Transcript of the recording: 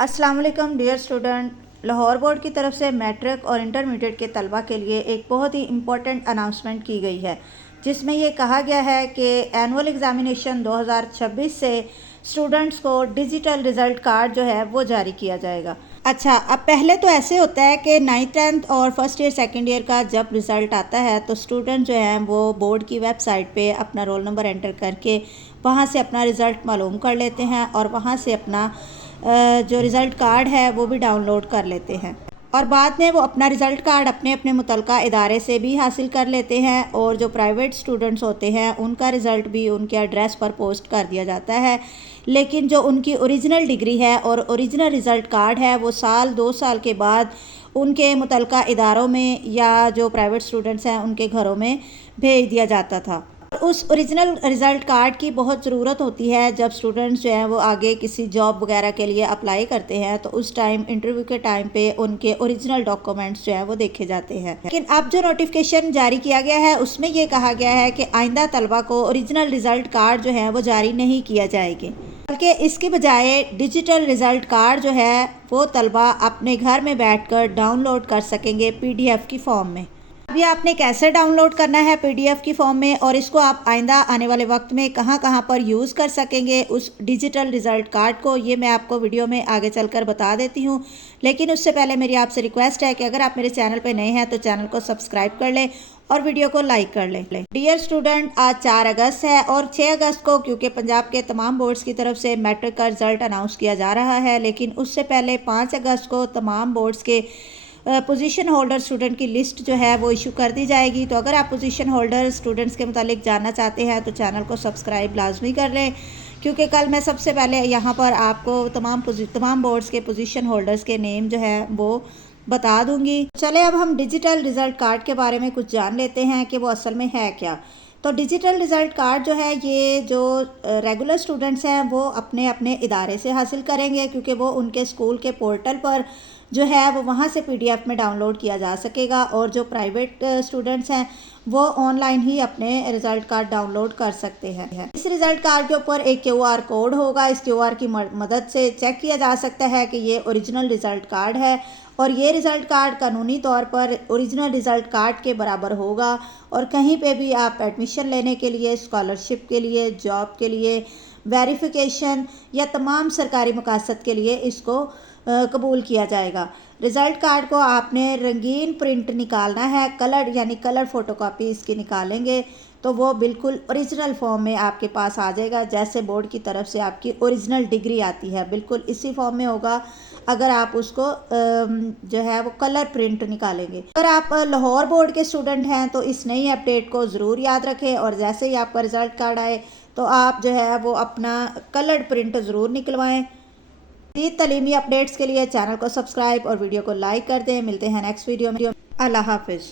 अस्सलाम वालेकुम dear student. Lahore board की तरफ से मैट्रिक और इंटरमीडिएट के तलबा के लिए एक बहुत ही इम्पॉर्टेंट अनाउंसमेंट की गई है, जिसमें ये कहा गया है कि एनुअल एग्ज़ामिनेशन 2026 से स्टूडेंट्स को डिजिटल रिज़ल्ट कार्ड जो है वो जारी किया जाएगा। अच्छा, अब पहले तो ऐसे होता है कि 9th 10th और फर्स्ट ईयर सेकेंड ईयर का जब रिज़ल्ट आता है तो स्टूडेंट जो हैं वो बोर्ड की वेबसाइट पे अपना रोल नंबर एंटर करके वहाँ से अपना रिज़ल्ट मालूम कर लेते हैं और वहाँ से अपना जो रिज़ल्ट कार्ड है वो भी डाउनलोड कर लेते हैं और बाद में वो अपना रिज़ल्ट कार्ड अपने अपने मुतलका इदारे से भी हासिल कर लेते हैं। और जो प्राइवेट स्टूडेंट्स होते हैं उनका रिज़ल्ट भी उनके एड्रेस पर पोस्ट कर दिया जाता है, लेकिन जो उनकी ओरिजिनल डिग्री है और ओरिजिनल रिज़ल्ट कार्ड है वो साल 2 साल के बाद उनके मुतलका इदारों में या जो प्राइवेट स्टूडेंट्स हैं उनके घरों में भेज दिया जाता था। उस ओरिजिनल रिज़ल्ट कार्ड की बहुत ज़रूरत होती है जब स्टूडेंट्स जो हैं वो आगे किसी जॉब वगैरह के लिए अप्लाई करते हैं, तो उस टाइम इंटरव्यू के टाइम पे उनके ओरिजिनल डॉक्यूमेंट्स जो हैं वो देखे जाते हैं। लेकिन अब जो नोटिफिकेशन जारी किया गया है उसमें ये कहा गया है कि आइंदा तलबा को ओरिजिनल रिज़ल्ट कार्ड जो है वो जारी नहीं किया जाएगी, बल्कि इसके बजाय डिजिटल रिज़ल्ट कार्ड जो है वो तलबा अपने घर में बैठकर डाउनलोड कर सकेंगे PDF की फॉर्म में। अभी आपने कैसे डाउनलोड करना है PDF की फॉर्म में और इसको आप आइंदा आने वाले वक्त में कहाँ कहाँ पर यूज़ कर सकेंगे उस डिजिटल रिज़ल्ट कार्ड को, ये मैं आपको वीडियो में आगे चलकर बता देती हूँ। लेकिन उससे पहले मेरी आपसे रिक्वेस्ट है कि अगर आप मेरे चैनल पर नए हैं तो चैनल को सब्सक्राइब कर लें और वीडियो को लाइक कर लें। डियर स्टूडेंट, आज 4 अगस्त है और 6 अगस्त को क्योंकि पंजाब के तमाम बोर्ड्स की तरफ से मैट्रिक का रिज़ल्ट अनाउंस किया जा रहा है, लेकिन उससे पहले 5 अगस्त को तमाम बोर्ड्स के पोजीशन होल्डर स्टूडेंट की लिस्ट जो है वो इशू कर दी जाएगी। तो अगर आप पोजीशन होल्डर स्टूडेंट्स के मुतालिक जानना चाहते हैं तो चैनल को सब्सक्राइब लाजमी कर लें, क्योंकि कल मैं सबसे पहले यहाँ पर आपको तमाम बोर्ड्स के पोजीशन होल्डर्स के नेम जो है वो बता दूंगी। चले अब हम डिजिटल रिज़ल्ट कार्ड के बारे में कुछ जान लेते हैं कि वो असल में है क्या। तो डिजिटल रिज़ल्ट कार्ड जो है ये जो रेगुलर स्टूडेंट्स हैं वो अपने अपने इदारे से हासिल करेंगे, क्योंकि वो उनके स्कूल के पोर्टल पर जो है वो वहाँ से PDF में डाउनलोड किया जा सकेगा। और जो प्राइवेट स्टूडेंट्स हैं वो ऑनलाइन ही अपने रिज़ल्ट कार्ड डाउनलोड कर सकते हैं। इस रिज़ल्ट कार्ड के ऊपर एक QR कोड होगा। इस QR की मदद से चेक किया जा सकता है कि ये ओरिजिनल रिज़ल्ट कार्ड है और ये रिज़ल्ट कार्ड कानूनी तौर पर ओरिजिनल रिज़ल्ट कार्ड के बराबर होगा। और कहीं पे भी आप एडमिशन लेने के लिए, स्कॉलरशिप के लिए, जॉब के लिए, वेरिफिकेशन या तमाम सरकारी मकासद के लिए इसको कबूल किया जाएगा। रिज़ल्ट कार्ड को आपने रंगीन प्रिंट निकालना है, कलर यानी कलर फ़ोटोकॉपी इसकी निकालेंगे तो वो बिल्कुल ओरिजिनल फॉर्म में आपके पास आ जाएगा, जैसे बोर्ड की तरफ से आपकी ओरिजिनल डिग्री आती है बिल्कुल इसी फॉर्म में होगा अगर आप उसको जो है वो कलर प्रिंट निकालेंगे। अगर आप लाहौर बोर्ड के स्टूडेंट हैं तो इस नई अपडेट को ज़रूर याद रखें और जैसे ही आपका रिज़ल्ट कार्ड आए तो आप जो है वो अपना कलर प्रिंट ज़रूर निकलवाएँ। तालीमी अपडेट्स के लिए चैनल को सब्सक्राइब और वीडियो को लाइक कर दें। मिलते हैं नेक्स्ट वीडियो में। अल्लाह हाफिज़।